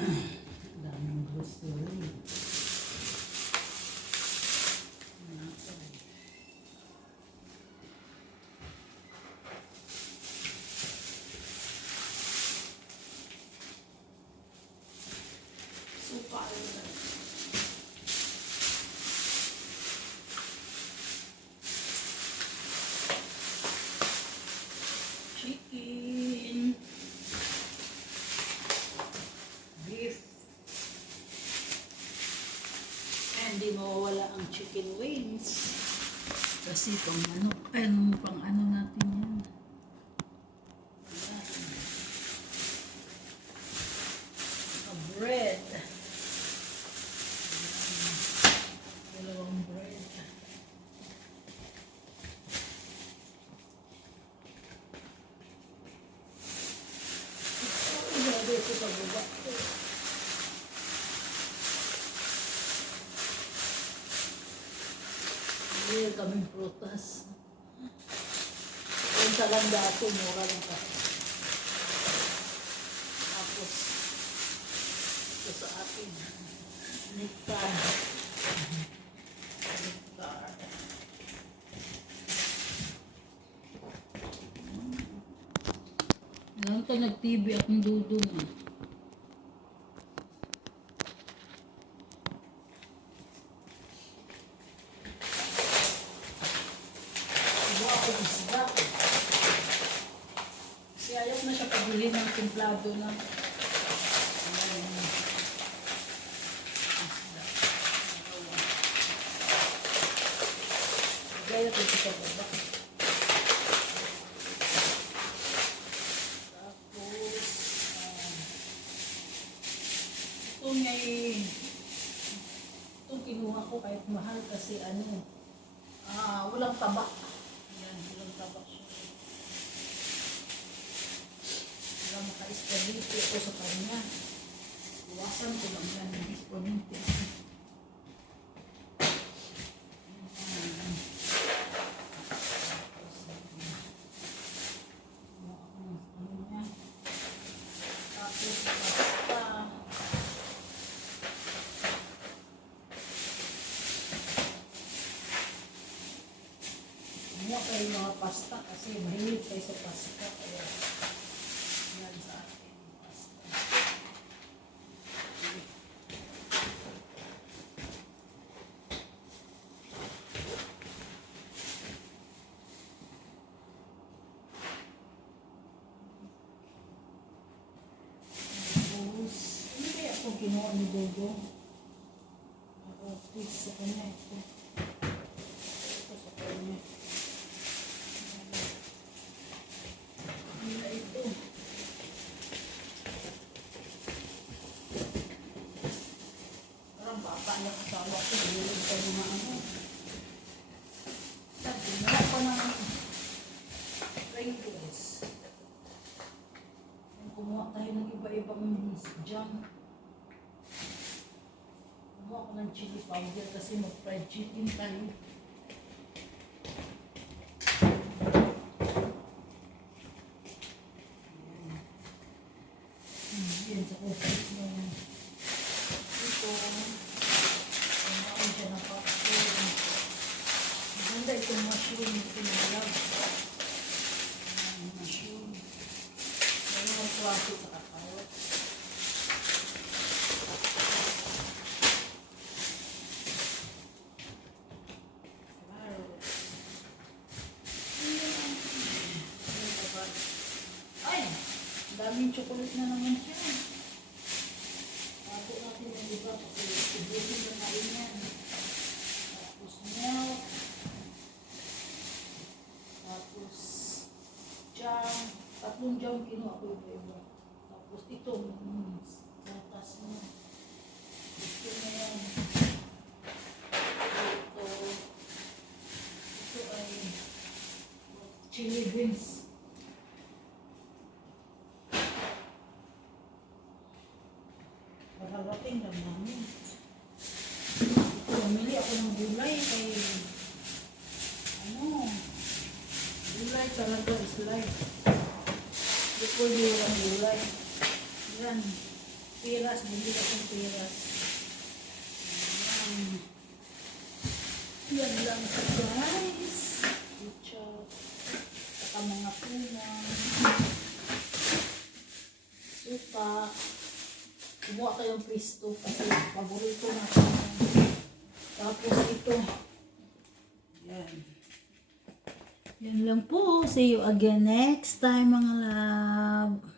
Mm-hmm. chicken wings. Kasi pang ano, ano pang ano natin yan. Ayan. Saka bread. Ayan. Dalawang bread. Ito, ilagay ko sa baba. Hindi kaming prutas. Yung sa landa ako, mura lang kasi. Tapos, ito sa akin, nectar. Nectar. Lang ka nag-TV akong dudong ah. Iba ako isda. Ayaw na siya pabili ng timplado na. Gaya ko ito sa baba. Tapos, ah, ito may kahit mahal kasi ano, ah, walang taba. Yan, walang taba siya. Wala ako sa kanya. Iwasan ko lang yan. Tapos, basta. Kumuha kayo ng mga pasta kasi mahilig kayo sa pasta. Kaya yan sa akin yung pasta. Tapos, ano kinuha ni? Ako, please, sa kanya ito. Ito sa kanya. Ano ito? Parang bata niya kasama ko. Hilig ka mga ano. Sabi, wala pa ng Pringles. Kumuha tayo ng iba-ibang jam. Kumuha ko ng chili powder kasi mag-fried chicken tayo. Hmm, Yan sa office mo. Ito. Kumain siya ng popcorn. Maganda mushroom. Alam. Ayan, Mushroom kakao. Carrots. Ayan. Ayan pa ba? Ay! ang Daming chocolate na naman siya. Bago natin yung iba ubusin na tayo yan. Tapos milk. Tapos jam. Tatlong jam kinuha ko yung iba. Tapos ito, gatas mo. Gusto na yan. Ito. Ito ay chili beans. Gulay kay ano, gulay talaga is life. Hindi ko walang gulay. Yan. Piras, bumili ka ng piras. Ayan. Yan lang po guys. Ketchup. Saka mga tuna. Suka. Kumuha kayong pisto kasi paborito na ko. Tapos ito. Yan. Yan lang po. See you again next time mga love.